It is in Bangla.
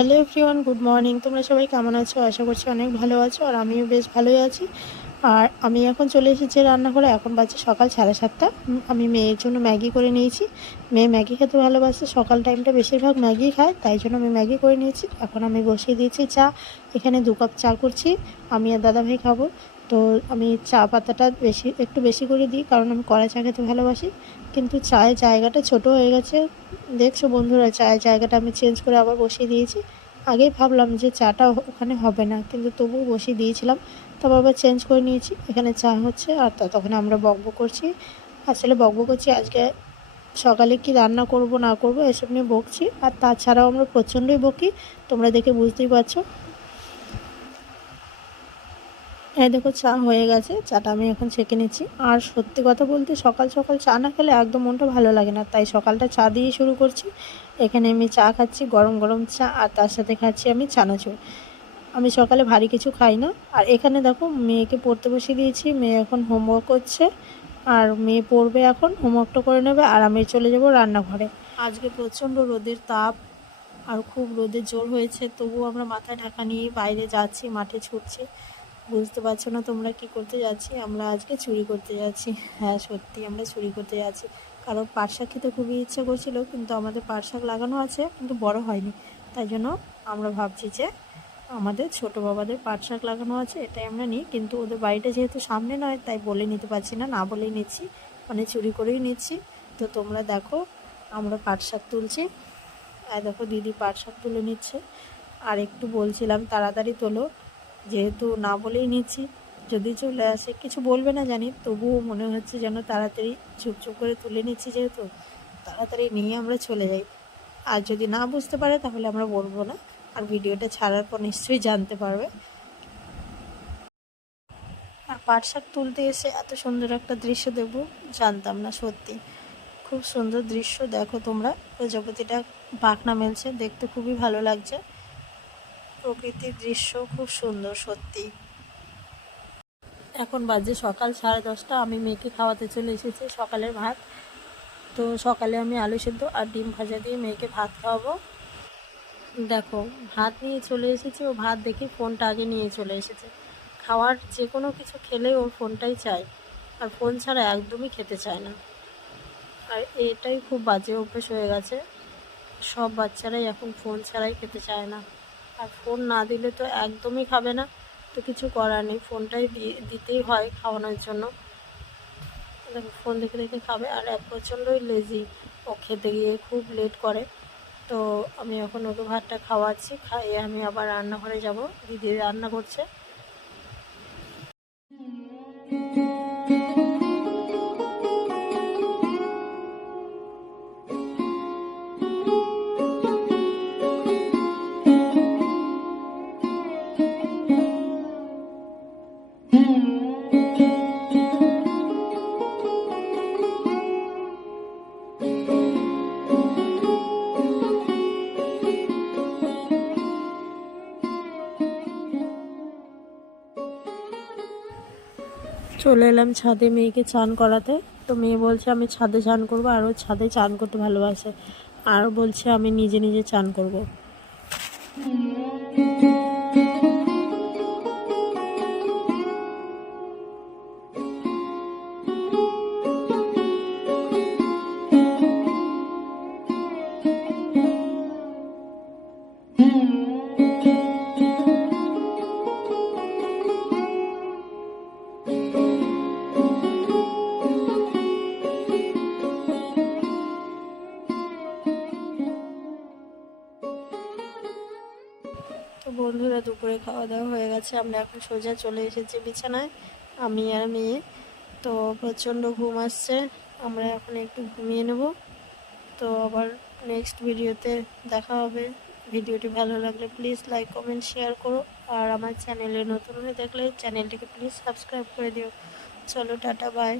Hello everyone, good morning. তোমরা সবাই কেমন আছো? আশা করছি অনেক ভালো আছো আর আমিও বেশ ভালোই আছি। আর আমি এখন চলে এসেছি রান্নাঘরে। এখন বাজে সকাল সাড়ে সাতটা। আমি মেয়ের জন্য ম্যাগি করে নিয়েছি। মেয়ে ম্যাগি খেতে ভালোবাসে। সকাল টাইমটা বেশিরভাগ ম্যাগি খায়, তাই জন্য আমি ম্যাগি করে নিয়েছি। এখন আমি বসিয়ে দিয়েছি চা। এখানে দু কাপ চা করছি। আমি আর দাদাভাই খাব। তো আমি চা পাতাটা বেশি, একটু বেশি করে দিই, কারণ আমি কড়া চা খেতে ভালোবাসি। কিন্তু চায়ের জায়গাটা ছোট হয়ে গেছে। দেখছ বন্ধুরা, চায়ের জায়গাটা আমি চেঞ্জ করে আবার বসিয়ে দিয়েছি। আগেই ভাবলাম যে চাটা ওখানে হবে না, কিন্তু তবুও বসিয়ে দিয়েছিলাম। তারপর আবার চেঞ্জ করে নিয়েছি। এখানে চা হচ্ছে আর ততক্ষণে আমরা বকবক করছি। আসলে বকবক করছি, আজকে সকালে কি রান্না করব না করব এসব নিয়ে বকছি। আর তাছাড়াও আমরা প্রচণ্ডই বকি, তোমরা দেখে বুঝতেই পারছ। এই দেখো, চা হয়ে গেছে, চাটা আমি এখন ছেঁকে নিচ্ছি। আর সত্যি কথা বলতে, সকাল সকাল চা না খেলে একদম মনটা ভালো লাগে না। তাই সকালটা চা দিয়ে শুরু করছি। এখানে আমি চা খাচ্ছি, গরম গরম চা, আর তার সাথে খাচ্ছি আমি চানাচুর। আমি সকালে ভারী কিছু খাই না। আর এখানে দেখো, মেয়েকে পড়তে বসিয়ে দিয়েছি। মেয়ে এখন হোমওয়ার্ক করছে। আর মেয়ে পড়বে এখন হোমওয়ার্কটা করে নেবে, আর আমি চলে যাব রান্নাঘরে। আজকে প্রচণ্ড রোদের তাপ, আর খুব রোদের জোর হয়েছে, তবুও আমরা মাথায় ঢাকা নিয়ে বাইরে যাচ্ছি, মাঠে ছুটছি। বুঝতে পারছ না তোমরা কি করতে যাচ্ছি? আমরা আজকে চুরি করতে যাচ্ছি। হ্যাঁ সত্যি আমরা চুরি করতে যাচ্ছি। কারণ পাট শাক খেতে খুবই ইচ্ছা করছিল, কিন্তু আমাদের পাট শাক লাগানো আছে, কিন্তু বড় হয়নি। তাই জন্য আমরা ভাবছি যে আমাদের ছোট বাবাদের পাট শাক লাগানো আছে, এটাই আমরা নিই। কিন্তু ওদের বাড়িটা যেহেতু সামনে নয়, তাই বলে নিতে পারছি না না বলেই নিচ্ছি। মানে চুরি করেই নিচ্ছি। তো তোমরা দেখো, আমরা পাট শাক তুলছি। আর দেখো, দিদি পাট শাক তুলে নিচ্ছে। আর একটু বলছিলাম, তাড়াতাড়ি তোলো। যেহেতু না বলেই নিচ্ছি, যদি চলে আসে, কিছু বলবে না জানি, তবুও মনে হচ্ছে যেন তাড়াতাড়ি চুপ চুপ করে তুলে নিচ্ছি যেহেতু, তাড়াতাড়ি নিয়ে আমরা চলে যাই। আর যদি না বুঝতে পারে, তাহলে আমরা বলব না, আর ভিডিওটা ছাড়ার পর নিশ্চয়ই জানতে পারবে। আর পাট শাক তুলতে এসে এত সুন্দর একটা দৃশ্য দেখব, জানতাম না সত্যি। খুব সুন্দর দৃশ্য দেখো তোমরা, প্রজাপতিটা পাখনা মেলছে, দেখতে খুবই ভালো লাগছে। প্রকৃতির দৃশ্য খুব সুন্দর, সত্যি। এখন বাজে সকাল সাড়ে দশটা। আমি মেয়েকে খাওয়াতে চলে এসেছি সকালের ভাত। তো সকালে আমি আলু সেদ্ধ আর ডিম ভাজা দিয়ে মেয়েকে ভাত খাওয়াবো। দেখো, ভাত নিয়ে চলে এসেছি। ও ভাত দেখে ফোনটা আগে নিয়ে চলে এসেছে। খাওয়ার যে কোনো কিছু খেলে ওর ফোনটাই চাই আর ফোন ছাড়া একদমই খেতে চায় না। আর এটাই খুব বাজে অভ্যেস হয়ে গেছে। সব বাচ্চারাই এখন ফোন ছাড়াই খেতে চায় না। আর ফোন না দিলে তো একদমই খাবে না। তো কিছু করার নেই ফোনটাই দিতেই হয় খাওয়ানোর জন্য। ফোন দেখে দেখে খাবে আর এক প্রচণ্ডই লেজি ও খেতে গিয়ে খুব লেট করে। তো আমি এখন ওকে ভাতটা খাওয়াচ্ছি, খাইয়ে আমি আবার রান্নাঘরে যাব। দিদি রান্না করছে। চলে এলাম ছাদে মেয়েকে চান করাতে তো মেয়ে বলছে, আমি ছাদে চান করব আর ও ছাদে চান করতে ভালোবাসে আর বলছে, আমি নিজে নিজে চান করব। দুপুরে খাওয়া দাওয়া হয়ে গেছে। আমরা এখন সোজা চলে এসেছি বিছানায়, আমি আর মেয়ে। তো প্রচণ্ড ঘুম আসছে, আমরা এখন একটু ঘুমিয়ে নেব। তো আবার নেক্সট ভিডিওতে দেখা হবে। ভিডিওটি ভালো লাগলে প্লিজ লাইক কমেন্ট শেয়ার করো। আর আমার চ্যানেলে নতুন হয়ে থাকলে চ্যানেলটিকে প্লিজ সাবস্ক্রাইব করে দিও। চলো টাটা বাই